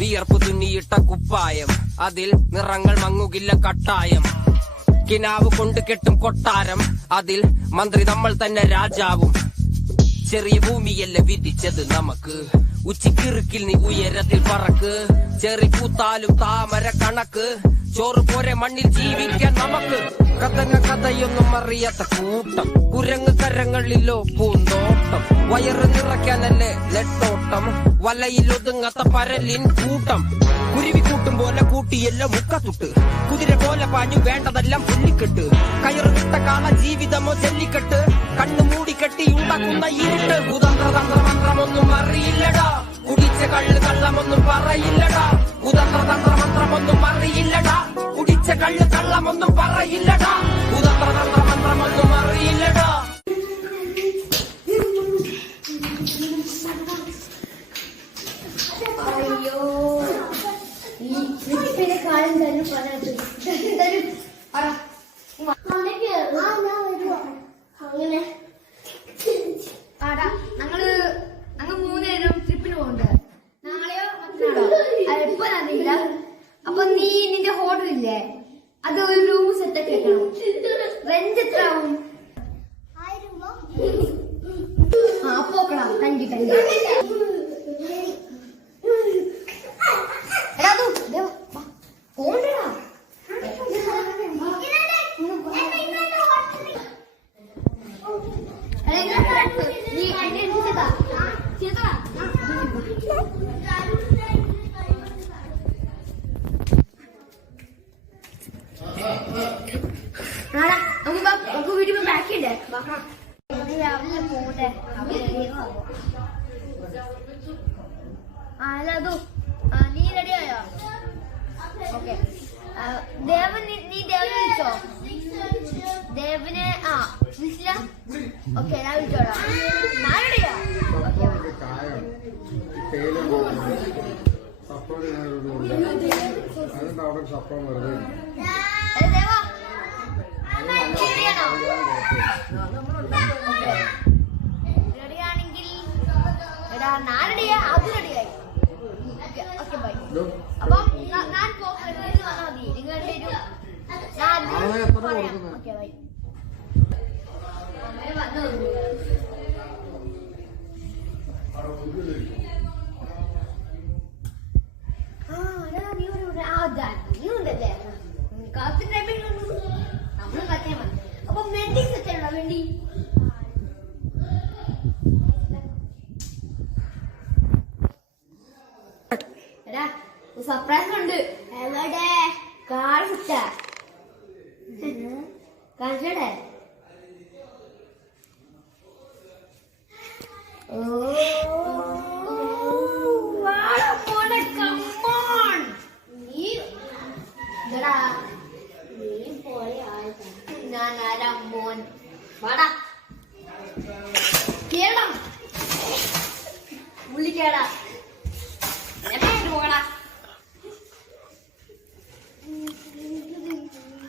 വിയർപ്പ് തുന്നിയിട്ട കുപ്പായം, അതിൽ നിറങ്ങൾ മങ്ങുകില്ല കട്ടായം. കിനാവ് കൊണ്ട് കെട്ടും കൊട്ടാരം, അതിൽ മന്ത്രി നമ്മൾ തന്നെ രാജാവും. ചെറിയ ഭൂമിയല്ല വിധിച്ചത് നമുക്ക്, ഉച്ചിക്കിറുക്കിൽ നീ ഉയരത്തിൽ പറക്ക്. ചെറി പൂത്താലും താമര കണക്ക്, ചോറ് പോരെ മണ്ണിൽ ജീവിക്കാൻ നമുക്ക്. കഥന കഥയൊന്നും അറിയാത്ത കൂട്ടം, കുരങ്ങ് കരങ്ങളിലോ പൂന്തോട്ടം. വയറ് നിറയ്ക്കാനല്ലേ നെട്ടോട്ടം, വലയിൽ ഒതുങ്ങാത്ത പരലിൻ കൂട്ടം. കുരുവി കൂട്ടും പോലെ കൂട്ടിയല്ലോ മുക്കത്തുട്ട്, കുതിര പോലെ പാഞ്ഞു വേണ്ടതെല്ലാം പുല്ലിക്കെട്ട്. കയറ് വിട്ട കാള ജീവിതമോ ജല്ലിക്കെട്ട്, കണ്ണു മൂടിക്കെട്ടി ഉണ്ടാക്കുന്ന ഇരുട്ട്. കുതന്ത്രതന്ത്രമന്ത്രമൊന്നും അറിയില്ലടാ, കുടിച്ച കള്ള് കള്ളമൊന്നും പറയില്ലടാ. കുതന്ത്രതന്ത്രമന്ത്രമൊന്നും അറിയില്ലടാ, കുടിച്ച കള്ള് കള്ളമൊന്നും പറയില്ലടാ. കുതന്ത്രതന്ത്രമന്ത്രമൊന്നും അറിയില്ലടാ. അയ്യോ, ഈ ട്രിപ്പിനെ കാലം തന്നെ പറഞ്ഞു അങ്ങനെ ആടാ. ഞങ്ങൾ മൂന്നുപേരും ട്രിപ്പിന് പോകുന്നുണ്ട്. നാളെയോ മറ്റന്നാളോ എപ്പോ അറിയില്ല. അപ്പൊ നീ നിന്റെ ഹോട്ടലില്ലേ, അത് ഒരു റൂം സെറ്റൊക്കെ വെക്കണം. റെന്റ് എത്ര ആവും? 1000 രൂപ. ആ പോക്കണം. Thank you. നമുക്ക് വീട്ടിൽ ബാക്കിയുണ്ട്. രാവിലെ പോകട്ടെ. അല്ല അതു നീ റെഡിയായോ? ഓക്കെ. ദേവൻ നീ ദേവനെ വിളിച്ചോ? ദേവനെ വിളിച്ചില്ല? ഓക്കെ, ഞാൻ വിളിച്ചോടാ. ഞാൻ റെഡിയാ. റെഡിയാണെങ്കിൽ എടാ ഞാൻ റെഡിയാ, അത് റെഡിയായി. Okay bye. അപ്പം ഞാൻ പോകുന്നത് വന്നാൽ മതി. നിങ്ങൾ ഓക്കെ ബൈ. നീ ഉണ്ടല്ലേ കാത്ത് ടൈമിൽ നമ്മൾ കത്തിയാൽ മതി. അപ്പൊ വെണ്ടി സെറ്റ് ആണോ? വെണ്ടി എടാ സർപ്രൈസ് ഉണ്ട്. എവിടെ? കാണിച്ചേ കാണിച്ചേ. ഞാൻ ആരാ മോൻ? വാടാ കേരളം വിളിക്കാടാ.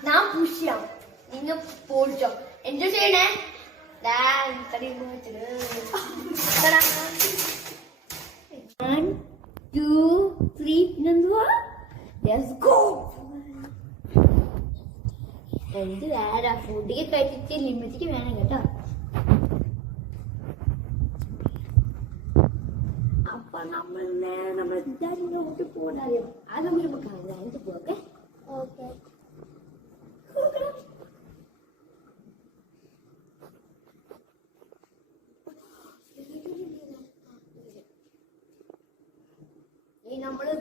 ഞാൻ പുഷ്യാം, നിങ്ങൾ പോടിച്ചോ. എൻജോയ് ചെയ്യണേ. One, two, three, let's go. എന്ത് വേറെ ഫുഡിക്ക് കഴിച്ചിട്ട് ലിമിറ്റിക്ക് വേണം കേട്ടോ. അപ്പൊ നമ്മൾ എല്ലാവരും പോകാറിയോ? അത് നമുക്ക് കാണാൻ പോകെ. ഓക്കെ നമ്മള്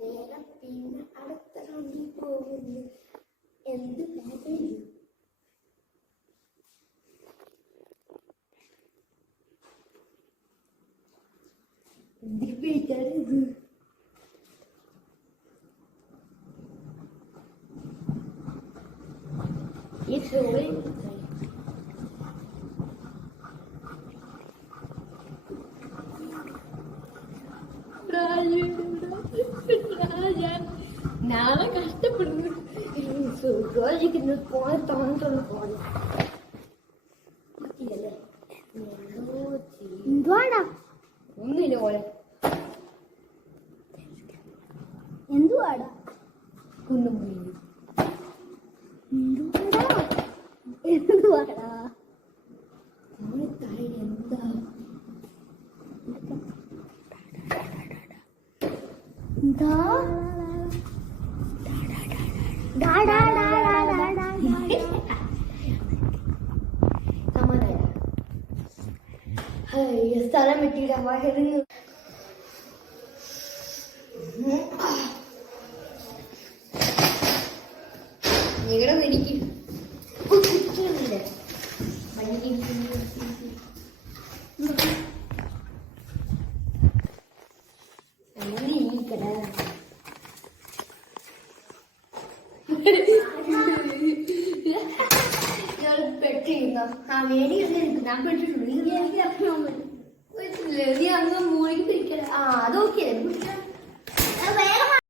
നേരെ പിന്നെ അടുത്ത റൗണ്ടിൽ പോകുന്നു. എന്ത് പേര്? ഇത് നാളെ കഷ്ടപ്പെടുന്നു സുഖമായിരിക്കുന്നു പോയ തോന്നിട്ടുള്ള പോലെ എന്തുവാടാ ഒന്നുമില്ല പോലെ എന്തുവാടാ കുന്നും എന്തുവാടാ എന്താ എന്താ സ്ഥലം വിട്ടില്ല വയറിന് നിങ്ങളുടെ എനിക്ക് പെട്ടിരുന്നോ ആ വേടി ഞാൻ പെട്ടിട്ടുണ്ട് നീ അങ്ങ് മൂളിക്ക് പിടിക്കല ആ അത് ഓക്കെ വേറെ